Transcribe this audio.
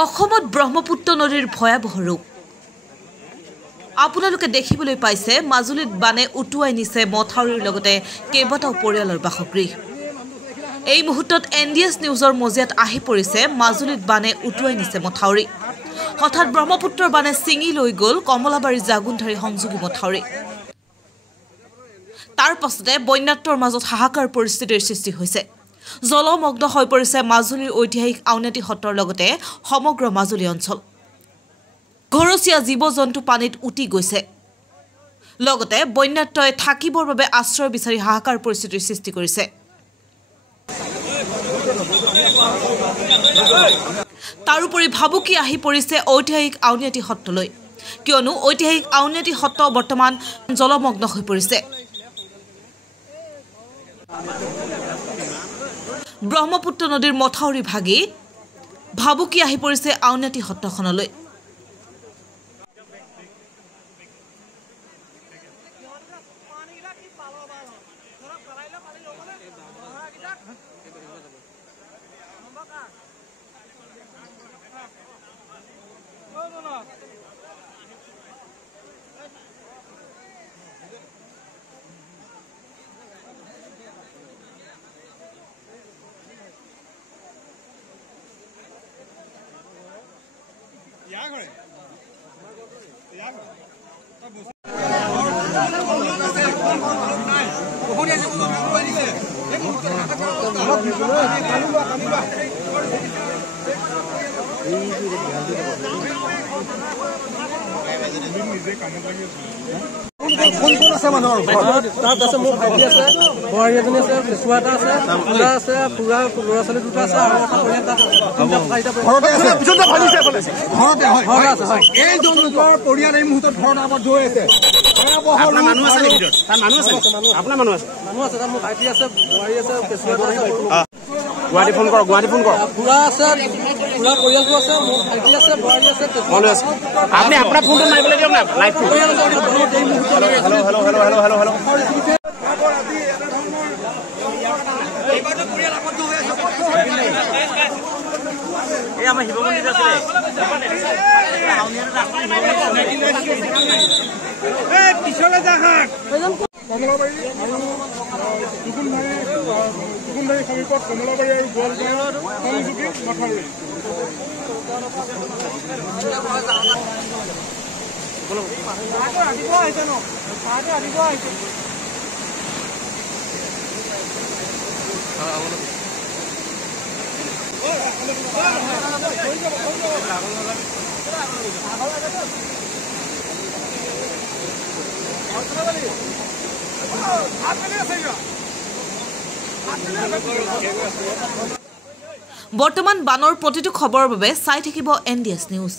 অসমত ব্ৰহ্মপুত্ৰ নদীৰ ভয়াবহ ৰূপ আপোনালোকে দেখিবলৈ পাইছে মাজুলীত বানে উটুৱাই নিছে মথাউৰিৰ লগতে কেইবাটাও পৰিয়ালৰ বাসগৃহ এই মুহূৰ্তত এনডিএছ নিউজৰ মজিয়াত আহি পৰিছে মাজুলীত বানে উটুৱাই নিছে মথাউৰি হঠাৎ ব্ৰহ্মপুত্ৰৰ বানে সিঙি লৈ গল কমলাবাৰী জাগুনধাৰী সংযোগী মথাউৰি তাৰ পাছতে বন্যাত্ৰৰ মাজত হাহাকাৰ পৰিস্থিতিৰ সৃষ্টি হৈছে জলমগ্ন হৈ পৰিছে মাজুলীৰ ঐতিহাসিক আউনীআটী সত্ৰৰ লগতে সমগ্ৰ মাজুলী অঞ্চল ঘৰচীয়া জীৱ-জন্তু পানীত উটি গৈছে লগতে বন্যাত্ৰই থাকিবৰ বাবে আশ্ৰয় বিচাৰি হাহাকাৰ পৰিস্থিতিৰ সৃষ্টি কৰিছে তাৰোপৰি ভাবুকি আহি পৰিছে ঐতিহাসিক আউনীআটী সত্ৰলৈ কিয়নো ঐতিহাসিক আউনীআটী সত্ৰ বৰ্তমান জলমগ্ন হৈ পৰিছে ব্ৰহ্মপুত্ৰ নদীৰ মথাউৰি ভাগি ভাবুকি আহি পৰিছে আউনীআটী সত্ৰখনলৈ গুৱাহাটী ফোন কৰ পুৰা আছে পুৰা পৰিয়ালটো আছে মোৰ ভাইটি আছে বৰালি আছে সকলো আছে আপনি আপোনাৰ ফোনটো মাৰিবলৈ দিয়ক না live hello hello hello hello hello hello এইবাৰটো পৰিয়াল আপত্তি হৈ আছে এই আমাৰ শিৱ মন্দিৰ আছে এই পিছলে জাহাট কমলাবাৰী দুগুনধাৰী সমীপত কমলাবাৰী আৰু গোৱালপাড়াৰ সংযোগী মথাউৰি বৰ্তমান বানৰ প্ৰতিটো খবৰৰ বাবে চাই থাকিব এনডিএছ নিউজ।